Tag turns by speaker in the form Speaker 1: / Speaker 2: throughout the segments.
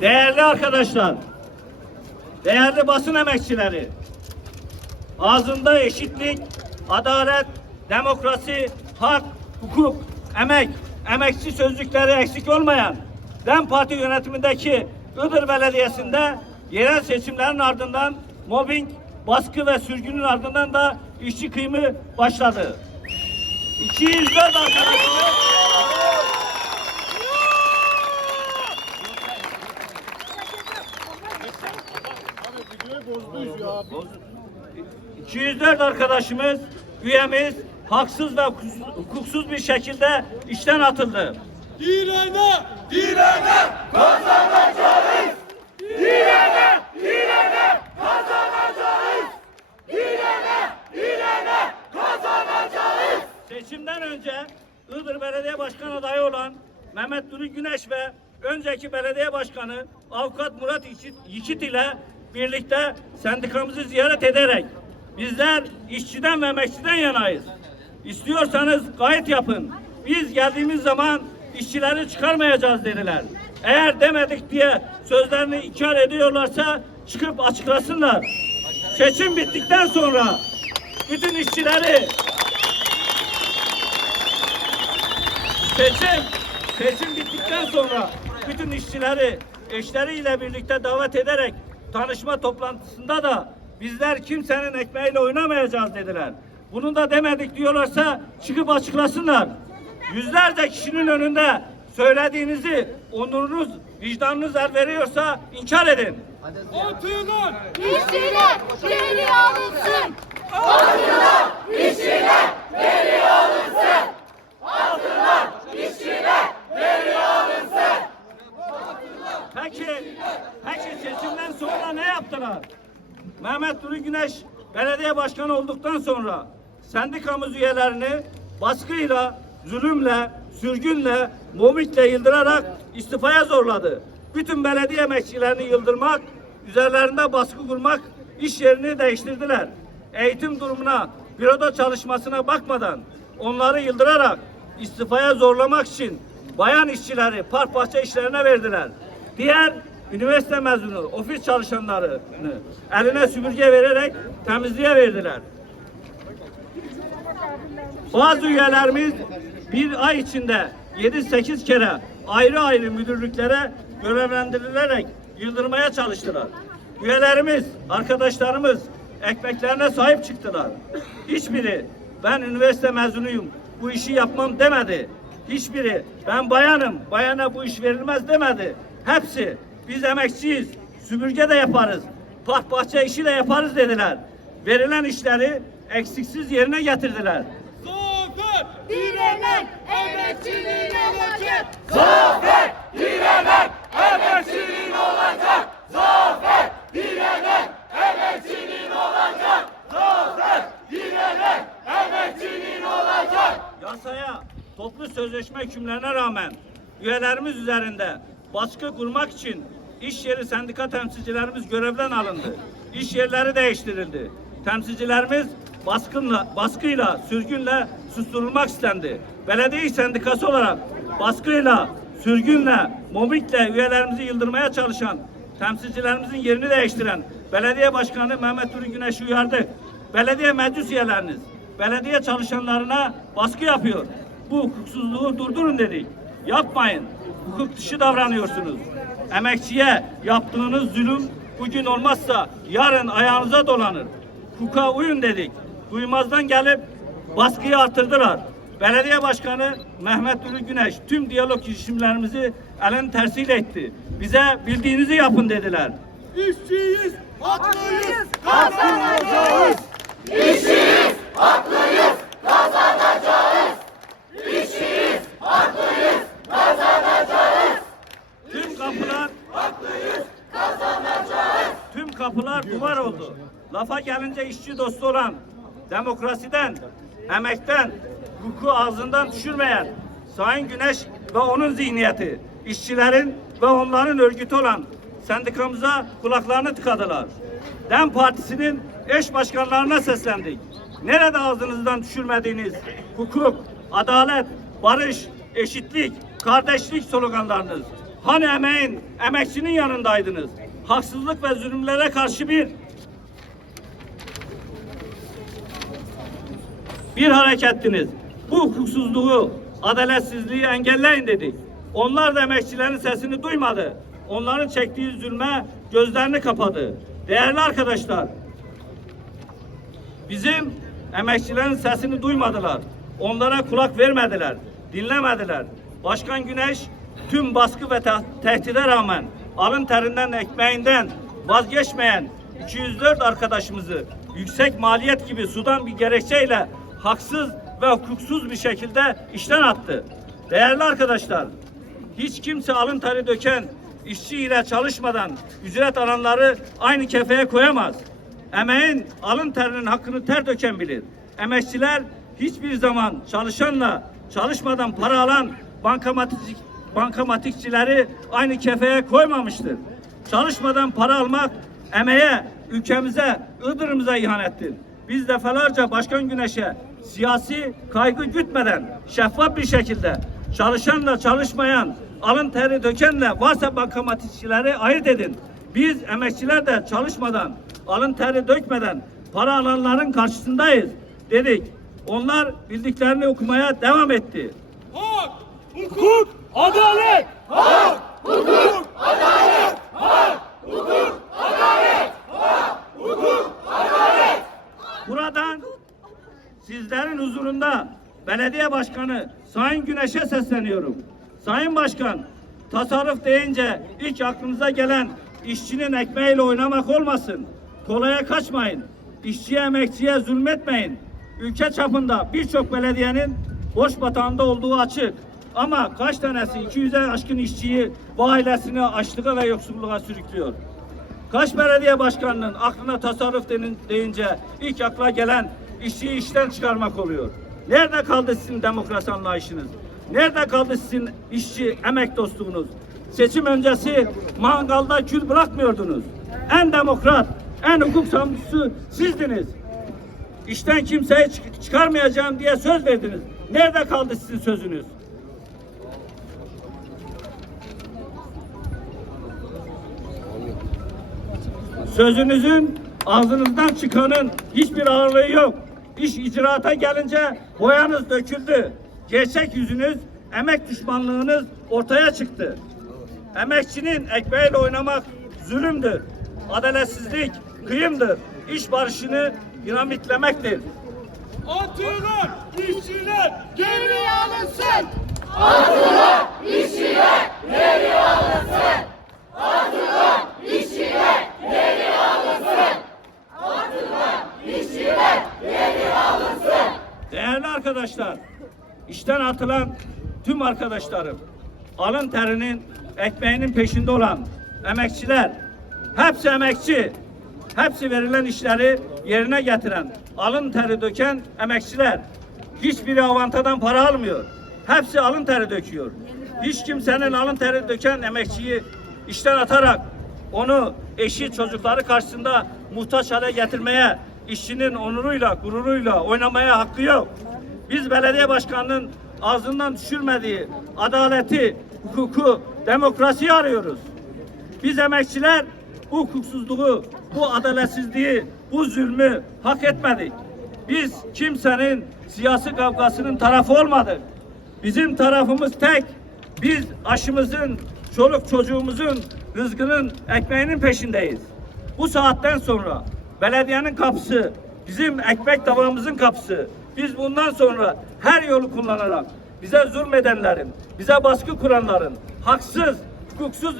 Speaker 1: Değerli arkadaşlar, değerli basın emekçileri, ağzında eşitlik, adalet, demokrasi, hak, hukuk, emek, emekçi sözcükleri eksik olmayan DEM Parti yönetimindeki Iğdır Belediyesi'nde yerel seçimlerin ardından mobbing, baskı ve sürgünün ardından da işçi kıyımı başladı. 204 arkadaşımız 204 arkadaşımız, üyemiz haksız ve hukuksuz bir şekilde işten atıldı.
Speaker 2: Direne, direne kazanacağız. Direne, direne kazanacağız. Direne, direne kazanacağız.
Speaker 1: Seçimden önce Iğdır Belediye Başkanı adayı olan Mehmet Duru Güneş ve önceki belediye başkanı avukat Murat Yiğit ile birlikte sendikamızı ziyaret ederek bizler işçiden ve emekçiden yanayız. İstiyorsanız gayet yapın. Biz geldiğimiz zaman işçileri çıkarmayacağız dediler. Eğer demedik diye sözlerini inkar ediyorlarsa çıkıp açıklasınlar. Seçim bittikten sonra bütün işçileri Seçim, seçim bittikten sonra bütün işçileri eşleriyle birlikte davet ederek tanışma toplantısında da bizler kimsenin ekmeğiyle oynamayacağız dediler. Bunu da demedik diyorlarsa çıkıp açıklasınlar. Yüzlerce kişinin önünde söylediğinizi onurunuz, vicdanınız el veriyorsa inkar edin.
Speaker 2: Atılan
Speaker 3: İşçiler geri alınsın.
Speaker 1: Peki, peki seçimden sonra ne yaptılar? Mehmet Duru Güneş belediye başkanı olduktan sonra sendikamız üyelerini baskıyla, zulümle, sürgünle, mobbingle yıldırarak istifaya zorladı. Bütün belediye emekçilerini yıldırmak, üzerlerinde baskı kurmak, iş yerini değiştirdiler. Eğitim durumuna, büroda çalışmasına bakmadan onları yıldırarak istifaya zorlamak için bayan işçileri park işlerine verdiler. Diğer üniversite mezunu ofis çalışanlarını eline süpürge vererek temizliğe verdiler. Bazı üyelerimiz bir ay içinde 7-8 kere ayrı ayrı müdürlüklere görevlendirilerek yıldırmaya çalıştılar. Üyelerimiz, arkadaşlarımız ekmeklerine sahip çıktılar. Hiçbiri ben üniversite mezunuyum, bu işi yapmam demedi. Hiçbiri ben bayanım, bayana bu iş verilmez demedi. Hepsi biz emekçiyiz, süpürge de yaparız, park bahçe işi de yaparız dediler. Verilen işleri eksiksiz yerine getirdiler.
Speaker 2: zafer,
Speaker 3: Direnen emekçiliğin olacak.
Speaker 2: zafer, direnen emekçiliğin olacak. Zafer, direnen emekçiliğin olacak. Zafer, direnen emekçiliğin olacak.
Speaker 1: Yasaya, toplu sözleşme hükümlerine rağmen üyelerimiz üzerinde baskı kurmak için iş yeri sendika temsilcilerimiz görevden alındı. İş yerleri değiştirildi. Temsilcilerimiz baskınla, baskıyla, sürgünle susturulmak istendi. Belediye sendikası olarak baskıyla, sürgünle, mobbingle üyelerimizi yıldırmaya çalışan temsilcilerimizin yerini değiştiren belediye başkanı Mehmet Ürün Güneş'i uyardı. Belediye meclis üyeleriniz, belediye çalışanlarına baskı yapıyor. Bu hukuksuzluğu durdurun dedik. Yapmayın. Hukuk dışı davranıyorsunuz. Emekçiye yaptığınız zulüm bugün olmazsa yarın ayağınıza dolanır. Hukuka uyun dedik. Duymazdan gelip baskıyı artırdılar. Belediye Başkanı Mehmet Ulu Güneş tüm diyalog girişimlerimizi elin tersiyle etti. Bize bildiğinizi yapın dediler.
Speaker 2: İşçiyiz, haklıyız,
Speaker 3: Kazanacağız.
Speaker 1: Tüm kapılar Tüm kapılar duvar oldu. Lafa gelince işçi dostu olan demokrasiden, emekten, hukuku ağzından düşürmeyen Sayın Güneş ve onun zihniyeti, işçilerin ve onların örgütü olan sendikamıza kulaklarını tıkadılar. DEM Partisi'nin eş başkanlarına seslendik. Nerede ağzınızdan düşürmediğiniz hukuk, adalet, barış, eşitlik, kardeşlik sloganlarınız? Hani emeğin, emekçinin yanındaydınız? Haksızlık ve zulümlere karşı bir bir harekettiniz. Bu hukuksuzluğu, adaletsizliği engelleyin dedik. Onlar da emekçilerin sesini duymadı. Onların çektiği zulme gözlerini kapadı. Değerli arkadaşlar, bizim emekçilerin sesini duymadılar. Onlara kulak vermediler, dinlemediler. Başkan Güneş tüm baskı ve te- tehdide rağmen alın terinden ekmeğinden vazgeçmeyen 204 arkadaşımızı yüksek maliyet gibi sudan bir gerekçeyle haksız ve hukuksuz bir şekilde işten attı. Değerli arkadaşlar, hiç kimse alın teri döken işçi ile çalışmadan ücret alanları aynı kefeye koyamaz. Emeğin alın terinin hakkını ter döken bilir. Emekçiler hiçbir zaman çalışanla çalışmadan para alan bankamatik, bankamatikçileri aynı kefeye koymamıştır. Çalışmadan para almak emeğe, ülkemize, Iğdır'ımıza ihanettir. Biz defalarca Başkan Güneş'e siyasi kaygı gütmeden şeffaf bir şekilde çalışanla çalışmayan, alın teri dökenle varsa bankamatikçileri ayırt edin. Biz emekçiler de çalışmadan, alın teri dökmeden para alanların karşısındayız dedik. Onlar bildiklerini okumaya devam etti.
Speaker 2: Hak, hukuk, adalet. Hak, hukuk, adalet. Hak, hukuk, adalet. Hak, hukuk, adalet.
Speaker 1: Buradan sizlerin huzurunda belediye başkanı Sayın Güneş'e sesleniyorum. Sayın Başkan, tasarruf deyince ilk aklınıza gelen işçinin ekmeğiyle oynamak olmasın. Kolaya kaçmayın. İşçiye, emekçiye zulmetmeyin. Ülke çapında birçok belediyenin boş batağında olduğu açık. Ama kaç tanesi 200'e aşkın işçiyi ve ailesini açlığa ve yoksulluğa sürüklüyor? Kaç belediye başkanının aklına tasarruf deyince ilk akla gelen işçiyi işten çıkarmak oluyor? Nerede kaldı sizin demokrasi anlayışınız? Nerede kaldı sizin işçi emek dostluğunuz? Seçim öncesi mangalda kül bırakmıyordunuz. En demokrat, en hukuk savunucusu sizdiniz. İşten kimseyi çık- çıkarmayacağım diye söz verdiniz. Nerede kaldı sizin sözünüz? Sözünüzün ağzınızdan çıkanın hiçbir ağırlığı yok. İş icraata gelince boyanız döküldü. Gerçek yüzünüz, emek düşmanlığınız ortaya çıktı. Emekçinin ekmeğiyle oynamak zulümdür. Adaletsizlik kıyımdır. İş barışını dinamitlemektir.
Speaker 2: Atılan işçiler geri alınsın.
Speaker 1: Değerli arkadaşlar, işten atılan tüm arkadaşlarım, alın terinin, ekmeğinin peşinde olan emekçiler, hepsi emekçi, hepsi verilen işleri yerine getiren, alın teri döken emekçiler. Hiçbiri avantadan para almıyor. Hepsi alın teri döküyor. Hiç kimsenin alın teri döken emekçiyi işten atarak onu eşi çocukları karşısında muhtaç hale getirmeye, işçinin onuruyla, gururuyla oynamaya hakkı yok. Biz belediye başkanının ağzından düşürmediği adaleti, hukuku, demokrasiyi arıyoruz. Biz emekçiler bu hukuksuzluğu, bu adaletsizliği, bu zulmü hak etmedik. Biz kimsenin siyasi kavgasının tarafı olmadık. Bizim tarafımız tek. Biz aşımızın, çoluk çocuğumuzun, rızkının, ekmeğinin peşindeyiz. Bu saatten sonra belediyenin kapısı, bizim ekmek tabağımızın kapısı. Biz bundan sonra her yolu kullanarak bize zulmedenlerin, bize baskı kuranların, haksız, hukuksuz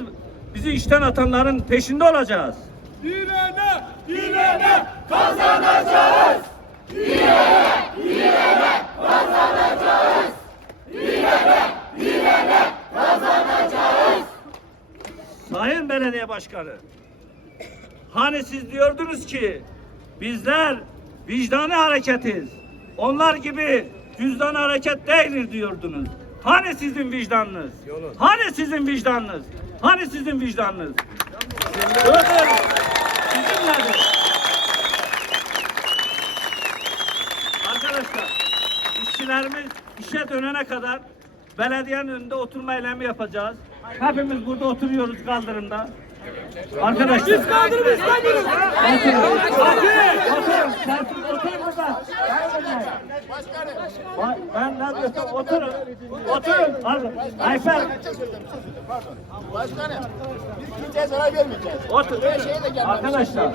Speaker 1: bizi işten atanların peşinde olacağız.
Speaker 2: Direne, direne kazanacağız.
Speaker 1: Sayın Belediye Başkanı, hani siz diyordunuz ki bizler vicdani hareketiz. Onlar gibi cüzdan hareket değildir diyordunuz. Hani sizin vicdanınız? Hani sizin vicdanınız? Hani sizin vicdanınız? Ödül sizin nedir? Arkadaşlar, işçilerimiz işe dönene kadar belediyenin önünde oturma eylemi yapacağız. Hepimiz burada oturuyoruz kaldırımda. Arkadaşlar. Biz kaldırım istemiyoruz. Oturun. Oturun. Burada. Ben, ne diyorsam oturun. Oturun. Ayfer.
Speaker 4: Başkanım, kimseye zarar vermeyeceğiz.
Speaker 1: Otur.
Speaker 4: Böyle şeye de gelmez.
Speaker 1: Arkadaşlar.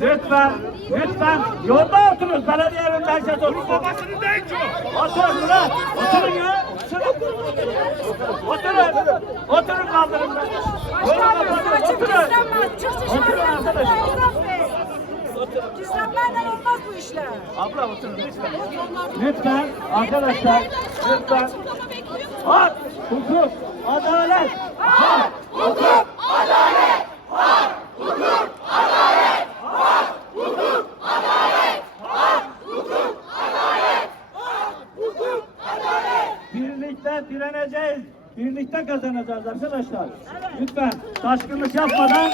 Speaker 1: Lütfen. Lütfen. Yolda oturun. Belediye önünde herkes otursun.
Speaker 2: Babasını denk.
Speaker 1: Oturun Murat. Oturun ya. Oturun. Oturun. Oturun kaldırımda. Oturun. Oturun arkadaşlar.
Speaker 3: Cüzdanlardan olmaz bu işler.
Speaker 1: Abla oturun lütfen. Lütfen arkadaşlar. Lütfen. Hak, hukuk, adalet. Hak, hukuk, adalet. Hak, hukuk, adalet. Hak, hukuk, adalet. Hak, hukuk, adalet. Hak, hukuk, adalet. Birlikte direneceğiz. Birlikte kazanacağız arkadaşlar. Lütfen taşkınlık yapmadan.